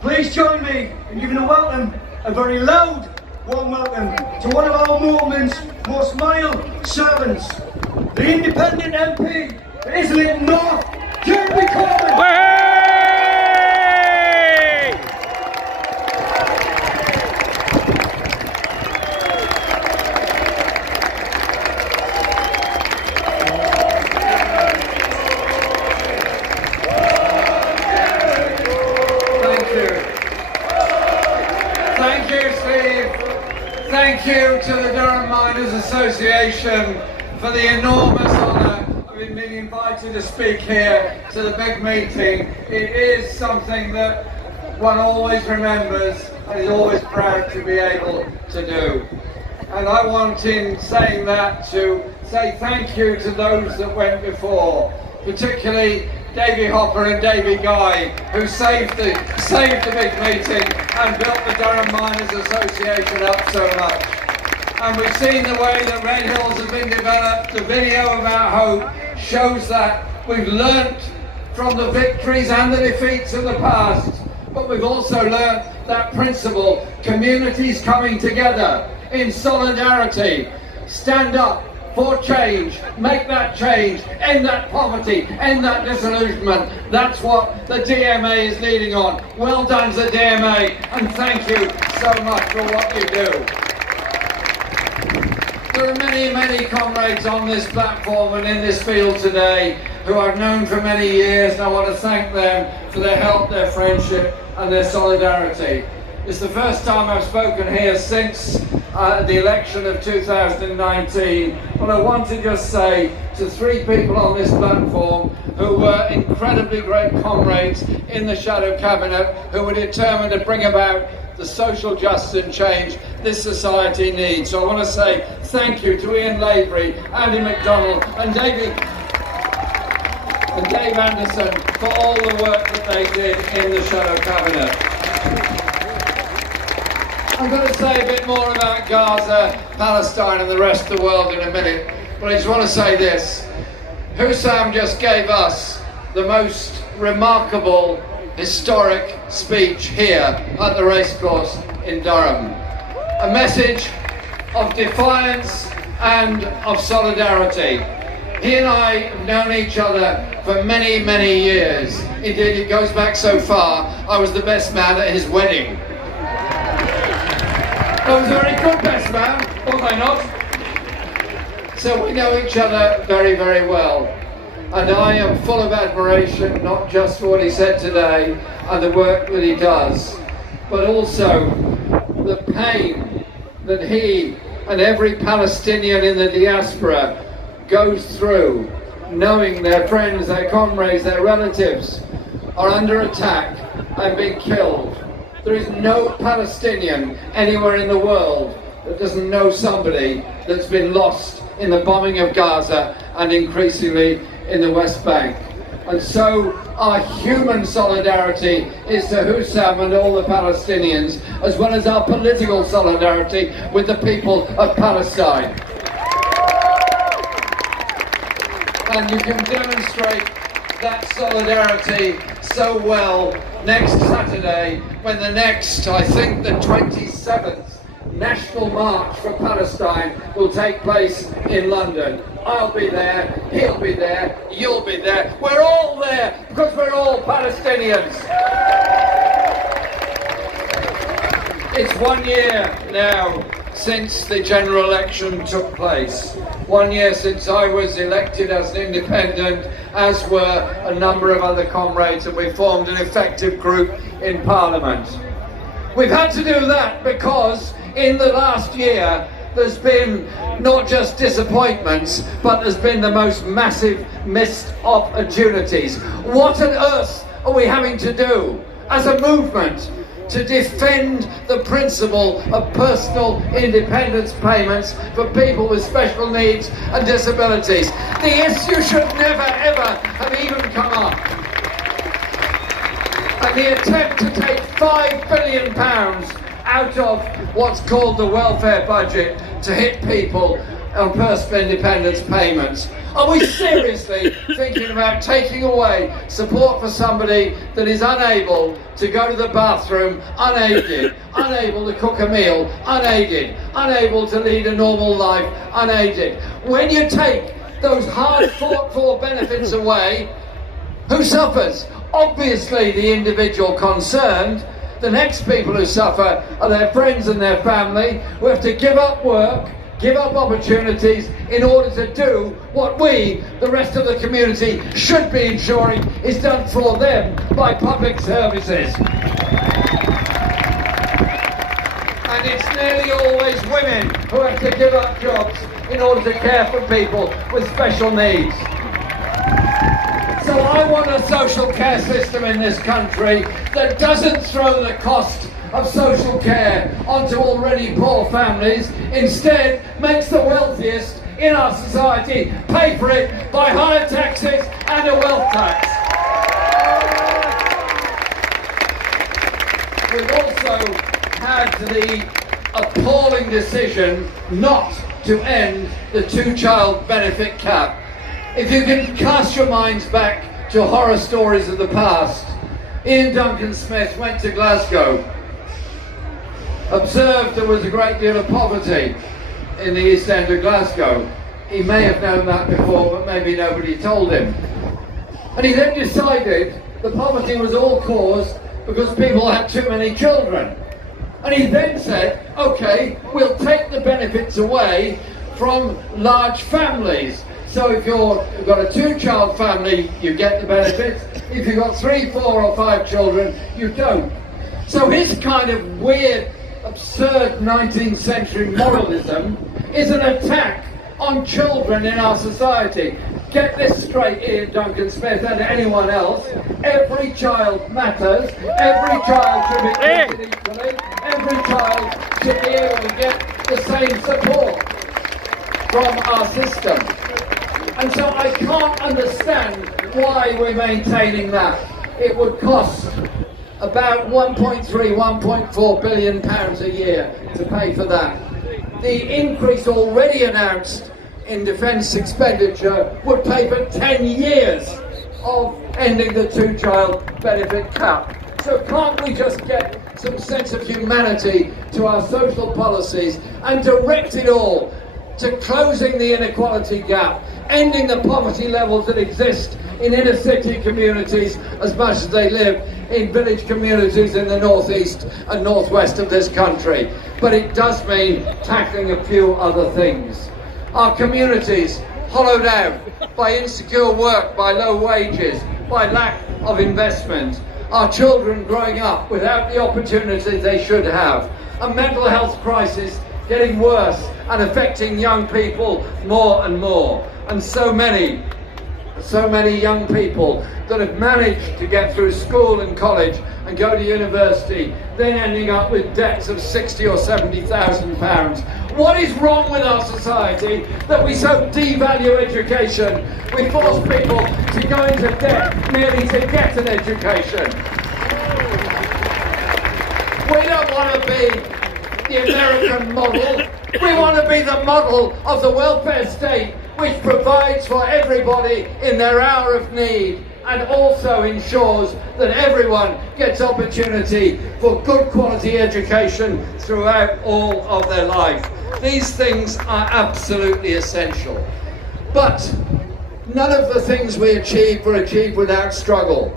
Please join me in giving a very loud warm welcome to one of our movement's most loyal servants, the independent MP for Islington North, Corbyn. Thank you to the Durham Miners Association for the enormous honour of being invited to speak here to the big meeting. It is something that one always remembers and is always proud to be able to do. And I want, in saying that, to say thank you to those that went before, particularly Davy Hopper and Davy Guy, who saved the big meeting and built the Durham Miners Association up so much. And we've seen the way that Red Hills have been developed. The video of our hope shows that we've learnt from the victories and the defeats of the past, but we've also learnt that principle: communities coming together in solidarity, stand up for change, make that change, end that poverty, end that disillusionment. That's what the DMA is leading on. Well done to the DMA, and thank you so much for what you do. There are many, many comrades on this platform and in this field today who I've known for many years, and I want to thank them for their help, their friendship and their solidarity. It's the first time I've spoken here since the election of 2019, but I want to just say to three people on this platform who were incredibly great comrades in the Shadow Cabinet, who were determined to bring about the social justice and change this society needs. So I want to say thank you to Ian Lavery, Andy MacDonald and Dave Anderson for all the work that they did in the Shadow Cabinet. I'm going to say a bit more about Gaza, Palestine and the rest of the world in a minute, but I just want to say this. Hussam just gave us the most remarkable, historic speech here at the racecourse in Durham. A message of defiance and of solidarity. He and I have known each other for many, many years. Indeed, it goes back so far, I was the best man at his wedding. I was a very good best man, was I not? So we know each other very, very well. And I am full of admiration, not just for what he said today and the work that he does, but also the pain that he and every Palestinian in the diaspora goes through, knowing their friends, their comrades, their relatives are under attack and being killed. There is no Palestinian anywhere in the world that doesn't know somebody that's been lost in the bombing of Gaza and increasingly in the West Bank. And so our human solidarity is to Hussam and all the Palestinians, as well as our political solidarity with the people of Palestine. And you can demonstrate that solidarity so well next Saturday, when the next, I think the 27th National March for Palestine will take place in London. I'll be there, he'll be there, you'll be there. We're all there because we're all Palestinians. It's 1 year now since the general election took place. 1 year since I was elected as an independent, as were a number of other comrades, and we formed an effective group in Parliament. We've had to do that because in the last year there's been not just disappointments, but there's been the most massive missed opportunities. What on earth are we having to do as a movement to defend the principle of personal independence payments for people with special needs and disabilities? The issue should never ever have even come up. And the attempt to take £5 billion out of what's called the welfare budget to hit people on personal independence payments Are we seriously thinking about taking away support for somebody that is unable to go to the bathroom unaided, unable to cook a meal unaided, unable to lead a normal life unaided? When you take those hard fought for benefits away, who suffers? Obviously the individual concerned. The next people who suffer are their friends and their family, who have to give up work, give up opportunities in order to do what we, the rest of the community, should be ensuring is done for them by public services. And it's nearly always women who have to give up jobs in order to care for people with special needs. So I want a social care system in this country that doesn't throw the cost of social care onto already poor families, instead makes the wealthiest in our society pay for it by higher taxes and a wealth tax. We've also had the appalling decision not to end the two-child benefit cap. If you can cast your minds back to horror stories of the past, Ian Duncan Smith went to Glasgow, observed there was a great deal of poverty in the East End of Glasgow. He may have known that before, but maybe nobody told him. And he then decided the poverty was all caused because people had too many children. And he then said, okay, we'll take the benefits away from large families. So if you've got a two-child family, you get the benefits. If you've got 3, 4 or 5 children, you don't. So his kind of weird, absurd 19th century moralism is an attack on children in our society. Get this straight, Ian Duncan Smith and anyone else. Every child matters. Every child should be treated equally. Every child should be able to get the same support from our system. And so I can't understand why we're maintaining that. It would cost about 1.3, 1.4 billion pounds a year to pay for that. The increase already announced in defence expenditure would pay for 10 years of ending the two-child benefit cap. So can't we just get some sense of humanity to our social policies and direct it all to closing the inequality gap, ending the poverty levels that exist in inner city communities as much as they live in village communities in the northeast and northwest of this country. But it does mean tackling a few other things. Our communities hollowed out by insecure work, by low wages, by lack of investment. Our children growing up without the opportunities they should have. A mental health crisis getting worse and affecting young people more and more. And so many young people that have managed to get through school and college and go to university, then ending up with debts of 60 or 70,000 pounds. What is wrong with our society that we so devalue education? We force people to go into debt merely to get an education. We don't want to be the American model. We want to be the model of the welfare state, which provides for everybody in their hour of need and also ensures that everyone gets opportunity for good quality education throughout all of their life. These things are absolutely essential. But none of the things we achieve were achieved without struggle.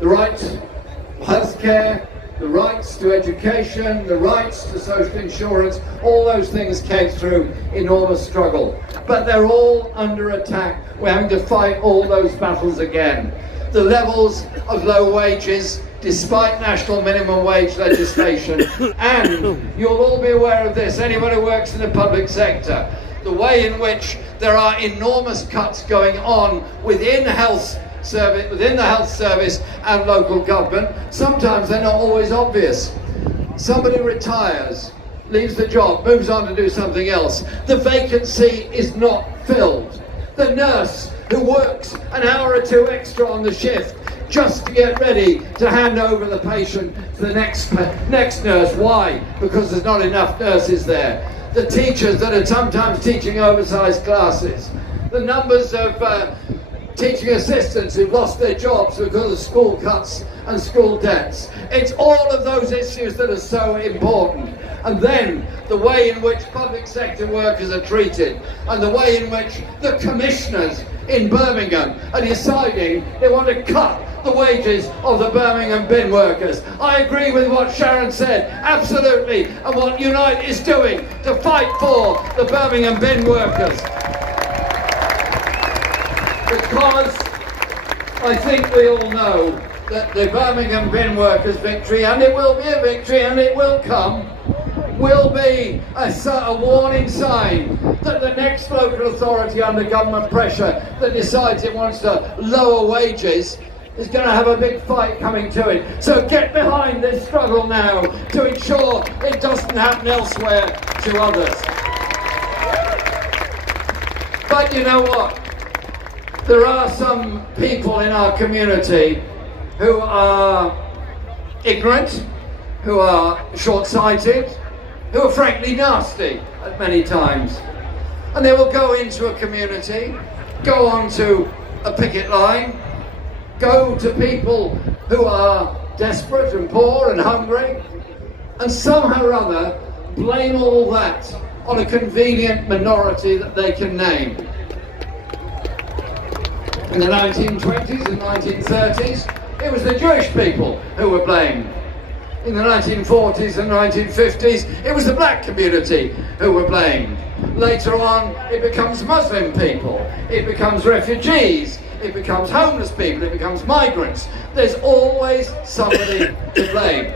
The right to health care, the rights to education, the rights to social insurance, all those things came through enormous struggle. But they're all under attack. We're having to fight all those battles again. The levels of low wages, despite national minimum wage legislation, and you'll all be aware of this, anyone who works in the public sector, the way in which there are enormous cuts going on within the health service and local government. Sometimes they're not always obvious. Somebody retires, leaves the job, moves on to do something else. The vacancy is not filled. The nurse who works an hour or two extra on the shift just to get ready to hand over the patient to the next nurse. Why? Because there's not enough nurses there. The teachers that are sometimes teaching oversized classes. the numbers of teaching assistants who've lost their jobs because of school cuts and school debts. It's all of those issues that are so important. And then the way in which public sector workers are treated, and the way in which the commissioners in Birmingham are deciding they want to cut the wages of the Birmingham bin workers. I agree with what Sharon said, absolutely, and what Unite is doing to fight for the Birmingham bin workers. Because I think we all know that the Birmingham bin workers' victory, and it will be a victory and it will come, will be a warning sign that the next local authority under government pressure that decides it wants to lower wages is going to have a big fight coming to it. So get behind this struggle now to ensure it doesn't happen elsewhere to others. But you know what? There are some people in our community who are ignorant, who are short-sighted, who are frankly nasty at many times. And they will go into a community, go onto a picket line, go to people who are desperate and poor and hungry, and somehow or other blame all that on a convenient minority that they can name. In the 1920s and 1930s, it was the Jewish people who were blamed. In the 1940s and 1950s, it was the black community who were blamed. Later on, it becomes Muslim people, it becomes refugees, it becomes homeless people, it becomes migrants. There's always somebody to blame.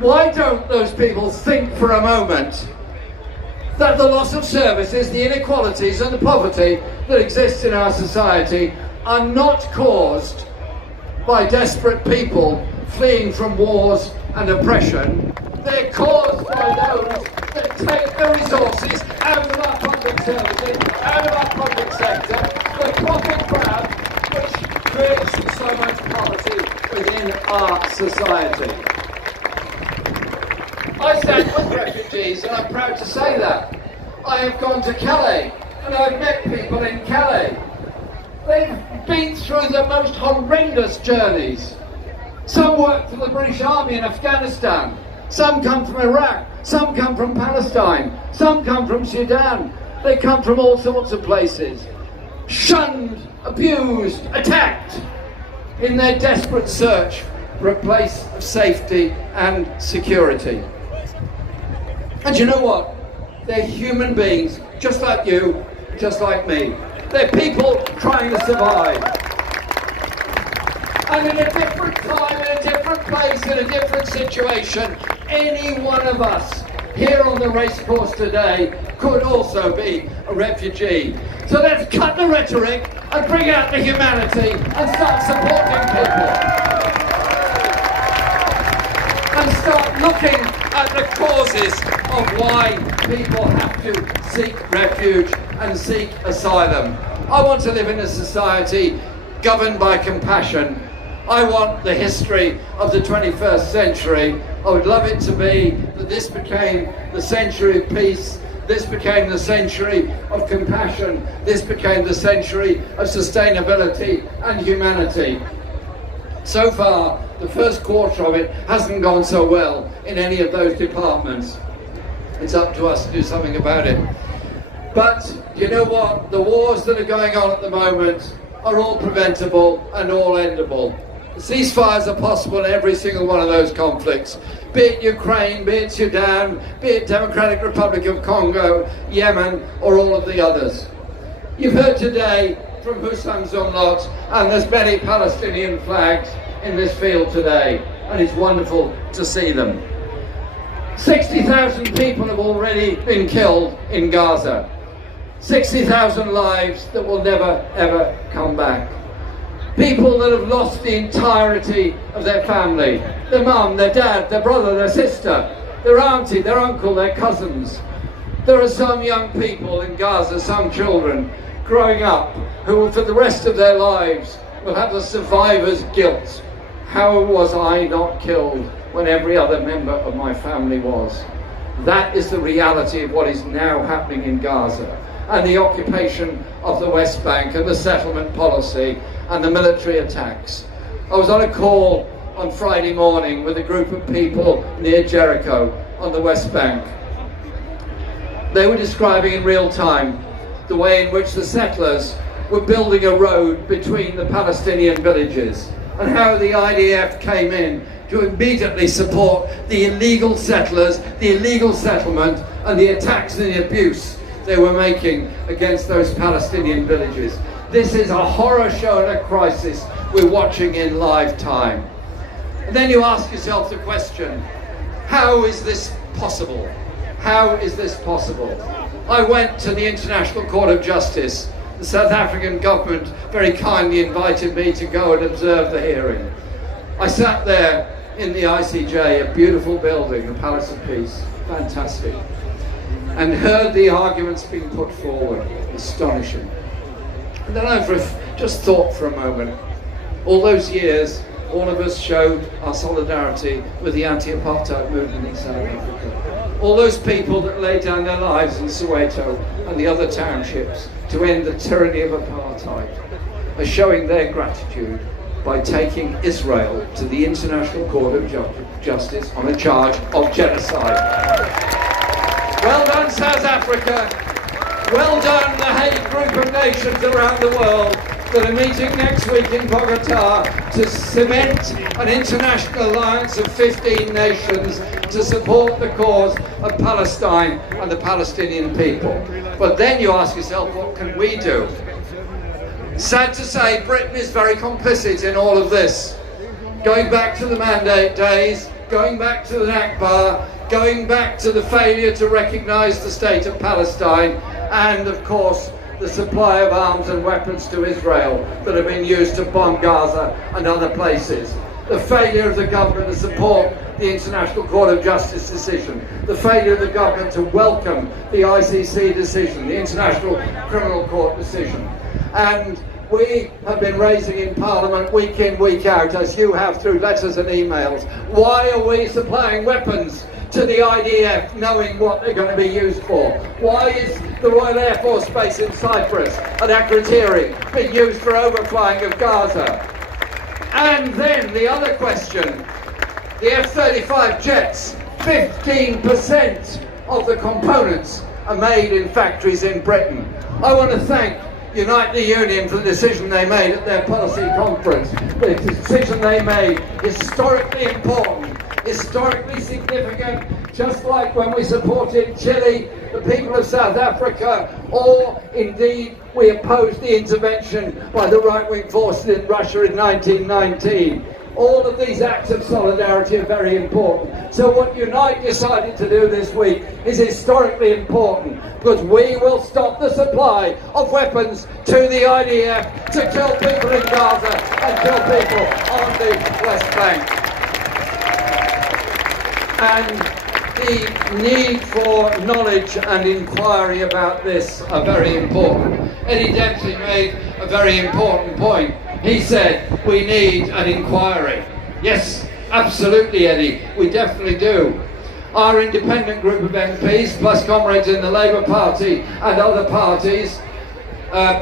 Why don't those people think for a moment that the loss of services, the inequalities and the poverty that exists in our society are not caused by desperate people fleeing from wars and oppression? They're caused by those that take the resources out of our public services, out of our public sector, the profit grab which creates so much poverty within our society. I stand with refugees, and I'm proud to say that. I have gone to Calais, and I've met people in Calais. They've been through the most horrendous journeys. Some work for the British Army in Afghanistan, some come from Iraq, some come from Palestine, some come from Sudan. They come from all sorts of places. Shunned, abused, attacked in their desperate search for a place of safety and security. And you know what? They're human beings, just like you, just like me. They're people trying to survive. And in a different time, in a different place, in a different situation, any one of us here on the racecourse today could also be a refugee. So let's cut the rhetoric and bring out the humanity and start supporting people. And start looking at the causes of why people have to seek refuge and seek asylum. I want to live in a society governed by compassion. I want the history of the 21st century. I would love it to be that this became the century of peace, this became the century of compassion, this became the century of sustainability and humanity. So far, the first quarter of it hasn't gone so well in any of those departments. It's up to us to do something about it. But you know what? The wars that are going on at the moment are all preventable and all endable. Ceasefires are possible in every single one of those conflicts, be it Ukraine, be it Sudan, be it Democratic Republic of Congo, Yemen, or all of the others. You've heard today from Hussam Zumlot, and there's many Palestinian flags in this field today, and it's wonderful to see them. 60,000 people have already been killed in Gaza. 60,000 lives that will never, ever come back. People that have lost the entirety of their family, their mum, their dad, their brother, their sister, their auntie, their uncle, their cousins. There are some young people in Gaza, some children, growing up who for the rest of their lives will have the survivor's guilt. How was I not killed when every other member of my family was? That is the reality of what is now happening in Gaza. and the occupation of the West Bank and the settlement policy and the military attacks. I was on a call on Friday morning with a group of people near Jericho on the West Bank. They were describing in real time the way in which the settlers were building a road between the Palestinian villages, and how the IDF came in to immediately support the illegal settlers, the illegal settlement, and the attacks and the abuse they were making against those Palestinian villages. This is a horror show and a crisis we're watching in live time. And then you ask yourself the question, how is this possible? How is this possible? I went to the International Court of Justice. The South African government very kindly invited me to go and observe the hearing. I sat there in the ICJ, a beautiful building, the Palace of Peace, fantastic, and heard the arguments being put forward, astonishing. And then I just thought for a moment, all those years, all of us showed our solidarity with the anti-apartheid movement in South Africa. All those people that laid down their lives in Soweto and the other townships to end the tyranny of apartheid are showing their gratitude by taking Israel to the International Court of Justice on a charge of genocide. Well done, South Africa. Well done, the Hague group of nations around the world that are meeting next week in Bogota to cement an international alliance of 15 nations to support the cause of Palestine and the Palestinian people. But then you ask yourself, what can we do? Sad to say, Britain is very complicit in all of this. Going back to the Mandate days, going back to the Nakba, going back to the failure to recognise the state of Palestine, and of course the supply of arms and weapons to Israel that have been used to bomb Gaza and other places. The failure of the government to support the International Court of Justice decision. The failure of the government to welcome the ICC decision, the International Criminal Court decision. And we have been raising in Parliament week in, week out, as you have through letters and emails, why are we supplying weapons to the IDF knowing what they're going to be used for? Why is the Royal Air Force Base in Cyprus at Akrotiri being used for overflying of Gaza? And then the other question, the F-35 jets, 15% of the components are made in factories in Britain. I want to thank Unite the Union for the decision they made at their policy conference. The decision they made, historically important, historically significant, just like when we supported Chile, the people of South Africa, or indeed we opposed the intervention by the right-wing forces in Russia in 1919. All of these acts of solidarity are very important. So what Unite decided to do this week is historically important, because we will stop the supply of weapons to the IDF to kill people in Gaza and kill people on the West Bank. And the need for knowledge and inquiry about this are very important. Eddie Dempsey made a very important point. He said, we need an inquiry. Yes, absolutely, Eddie, we definitely do. Our independent group of MPs, plus comrades in the Labour Party and other parties,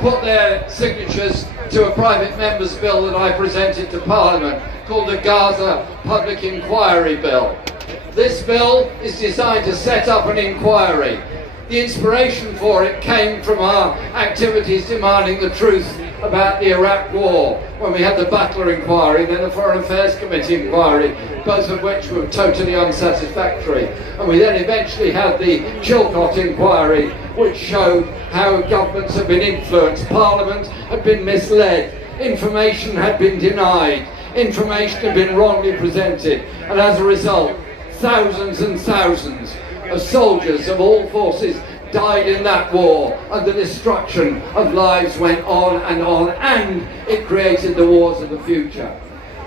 put their signatures to a private member's bill that I presented to Parliament called the Gaza Public Inquiry Bill. This bill is designed to set up an inquiry. The inspiration for it came from our activities demanding the truth about the Iraq War, when we had the Butler inquiry, then the Foreign Affairs Committee inquiry, both of which were totally unsatisfactory. And we then eventually had the Chilcot inquiry, which showed how governments had been influenced, Parliament had been misled, information had been denied, information had been wrongly presented, and as a result, thousands and thousands of soldiers of all forces died in that war, and the destruction of lives went on, and it created the wars of the future.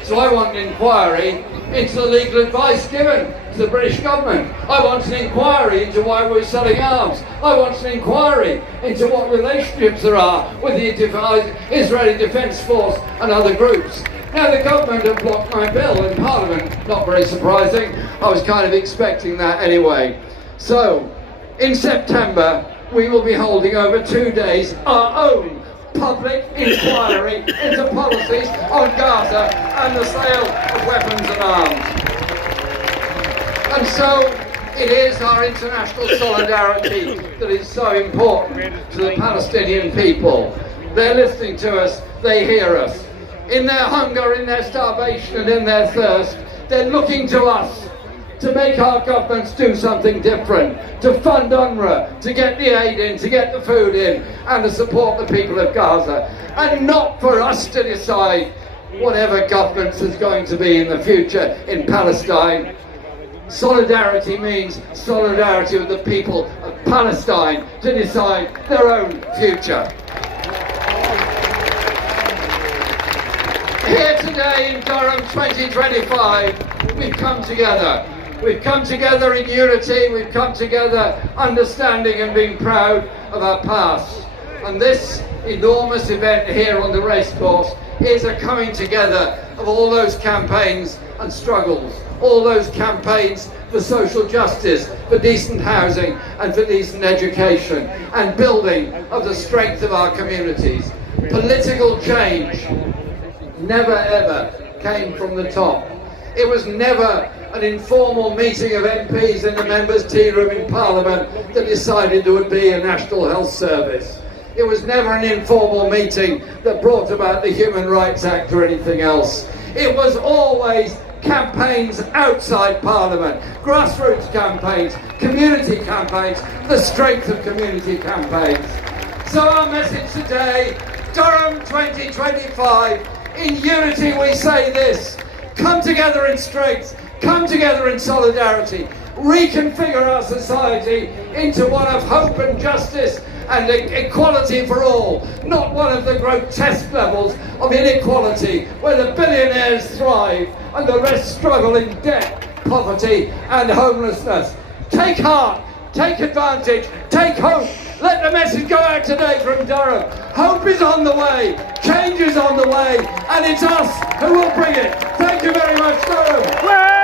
So I want an inquiry into the legal advice given to the British government. I want an inquiry into why we're selling arms. I want an inquiry into what relationships there are with the Israeli Defence Force and other groups. Now the government have blocked my bill in Parliament, not very surprising. I was kind of expecting that anyway. So, in September, we will be holding over 2 days our own public inquiry into policies on Gaza and the sale of weapons and arms. And so it is our international solidarity that is so important to the Palestinian people. They're listening to us, they hear us. In their hunger, in their starvation and in their thirst, they're looking to us to make our governments do something different, to fund UNRWA, to get the aid in, to get the food in, and to support the people of Gaza. And not for us to decide whatever governments is going to be in the future in Palestine. Solidarity means solidarity with the people of Palestine to decide their own future. Here today in Durham 2025, we've come together. We've come together in unity, we've come together understanding and being proud of our past. And this enormous event here on the racecourse is a coming together of all those campaigns and struggles, all those campaigns for social justice, for decent housing and for decent education, and building of the strength of our communities. Political change never ever came from the top. It was never an informal meeting of MPs in the members' tea room in Parliament that decided there would be a National Health Service. It was never an informal meeting that brought about the Human Rights Act or anything else. It was always campaigns outside Parliament, grassroots campaigns, community campaigns, the strength of community campaigns. So our message today, Durham 2025, in unity we say this: come together in strength, come together in solidarity, reconfigure our society into one of hope and justice and equality for all, not one of the grotesque levels of inequality where the billionaires thrive and the rest struggle in debt, poverty and homelessness. Take heart, take advantage, take hope. Let the message go out today from Durham. Hope is on the way, change is on the way, and it's us who will bring it. Thank you very much, Durham.